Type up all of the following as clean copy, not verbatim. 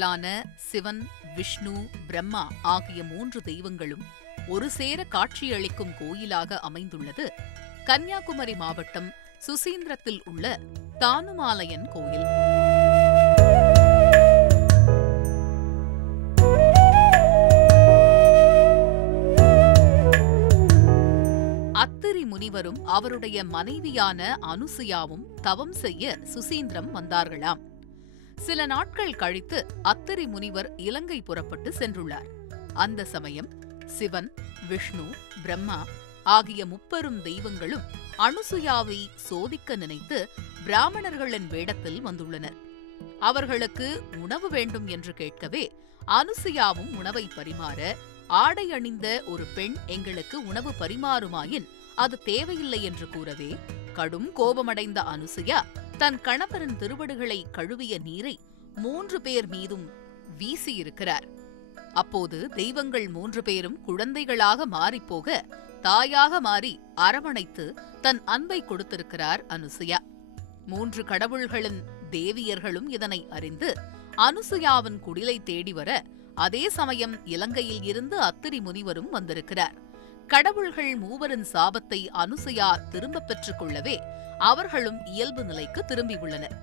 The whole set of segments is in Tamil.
மூர்த்திகளான சிவன், விஷ்ணு, பிரம்மா ஆகிய 3 தெய்வங்களும் ஒரு சேர காட்சியளிக்கும் கோயிலாக அமைந்துள்ளது கன்னியாகுமரி மாவட்டம் சுசீந்திரத்தில் உள்ள தானுமாலயன் கோயில். அத்திரி முனிவரும் அவருடைய மனைவியான அனுசுயாவும் தவம் செய்ய சுசீந்திரம் வந்தார்களாம். சில நாட்கள் கழித்து அத்திரி முனிவர் இலங்கை புறப்பட்டு சென்றுள்ளார். அந்த சமயம் சிவன், விஷ்ணு, பிரம்மா ஆகிய 30 தெய்வங்களும் அனுசுயாவை சோதிக்க நினைத்து பிராமணர்களின் வேடத்தில் வந்துள்ளனர். அவர்களுக்கு உணவு வேண்டும் என்று கேட்கவே அனுசுயாவும் உணவை பரிமாற, ஆடை அணிந்த ஒரு பெண் எங்களுக்கு உணவு பரிமாறுமாயின் அது தேவையில்லை என்று கூறவே கடும் கோபமடைந்த அனுசுயா தன் கணவரின் திருவடிகளை கழுவிய நீரை 3 பேர் மீதும் வீசியிருக்கிறார். அப்போது தெய்வங்கள் 3 பேரும் குழந்தைகளாக மாறிப்போக தாயாக மாறி அரவணைத்து தன் அன்பை கொடுத்திருக்கிறார் அனுசுயா. 3 கடவுள்களின் தேவியர்களும் இதனை அறிந்து அனுசுயாவின் குடிலை தேடி வர, அதே சமயம் இலங்கையில் இருந்து அத்திரி முனிவரும் வந்திருக்கிறார். கடவுள்கள் 3 சாபத்தை அனுசுயா திரும்பப் பெற்றுக் கொள்ளவே அவர்களும் இயல்பு நிலைக்கு திரும்பியுள்ளனர்.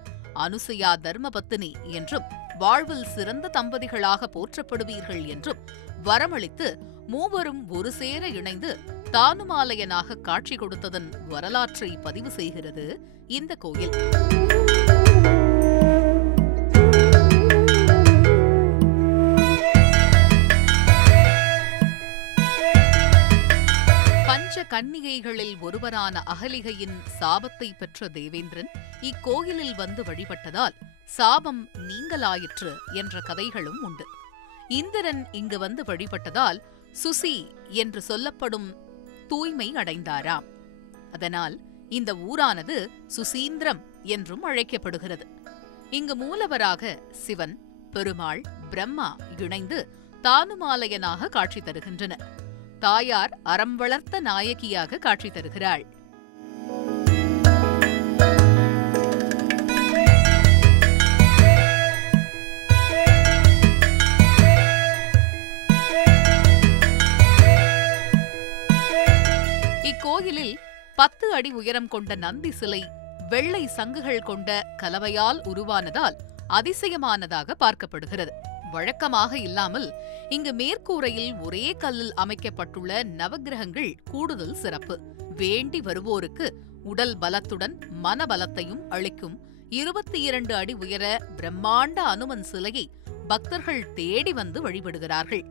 அனுசுயா தர்மபத்தினி என்றும் வாழ்வில் சிறந்த தம்பதிகளாக போற்றப்படுவீர்கள் என்றும் வரமளித்து 3 ஒரு சேர இணைந்து தானுமாலயனாக காட்சி கொடுத்ததன் வரலாற்றை பதிவு செய்கிறது இந்த கோயில். கன்னிகைகளில் ஒருவரான அகலிகையின் சாபத்தை பெற்ற தேவேந்திரன் இக்கோயிலில் வந்து வழிபட்டதால் சாபம் நீங்கலாயிற்று என்ற கதைகளும் உண்டு. இந்திரன் இங்கு வந்து வழிபட்டதால் சுசி என்று சொல்லப்படும் தூய்மை அடைந்தாராம். அதனால் இந்த ஊரானது சுசீந்திரம் என்றும் அழைக்கப்படுகிறது. இங்கு மூலவராக சிவன், பெருமாள், பிரம்மா இணைந்து தானுமாலயனாக காட்சி தருகின்றனர். தாயார் அறம் வளர்த்த நாயகியாக காட்சி தருகிறாள். இக்கோயிலில் 10 அடி உயரம் கொண்ட நந்தி சிலை வெள்ளை சங்குகள் கொண்ட கலவையால் உருவானதால் அதிசயமானதாக பார்க்கப்படுகிறது. வழக்கமாக இல்லாமல் இங்கு மேற்கூரையில் ஒரே கல்லில் அமைக்கப்பட்டுள்ள நவக்கிரகங்கள் கூடுதல் சிறப்பு. வேண்டி வருவோருக்கு உடல் பலத்துடன் மனபலத்தையும் அளிக்கும் 22 அடி உயர பிரம்மாண்ட அனுமன் சிலையை பக்தர்கள் தேடி வந்து வழிபடுகிறார்கள்.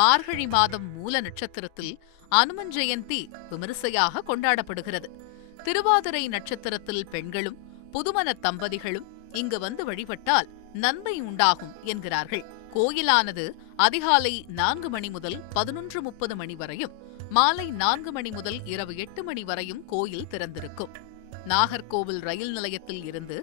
மார்கழி மாதம் மூல நட்சத்திரத்தில் அனுமன் ஜெயந்தி விமரிசையாக கொண்டாடப்படுகிறது. திருவாதிரை நட்சத்திரத்தில் பெண்களும் புதுமண தம்பதிகளும் இங்கு வந்து வழிபட்டால் நன்மை உண்டாகும் என்கிறார்கள். கோயிலானது அதிகாலை 4 மணி முதல் 11:30 மணி வரையும், மாலை 4 மணி முதல் இரவு 8 மணி வரையும் கோயில் திறந்திருக்கும். நாகர்கோவில் ரயில் நிலையத்தில் இருந்து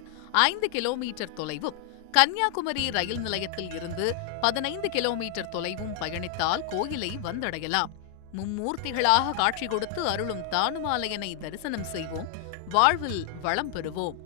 5 கிலோமீட்டர் தொலைவும், கன்னியாகுமரி ரயில் நிலையத்தில் இருந்து 15 கிலோமீட்டர் தொலைவும் பயணித்தால் கோயிலை வந்தடையலாம். மும்மூர்த்திகளாக காட்சி கொடுத்து அருளும் தானுமாலயனை தரிசனம் செய்வோம், வாழ்வில் வளம் பெறுவோம்.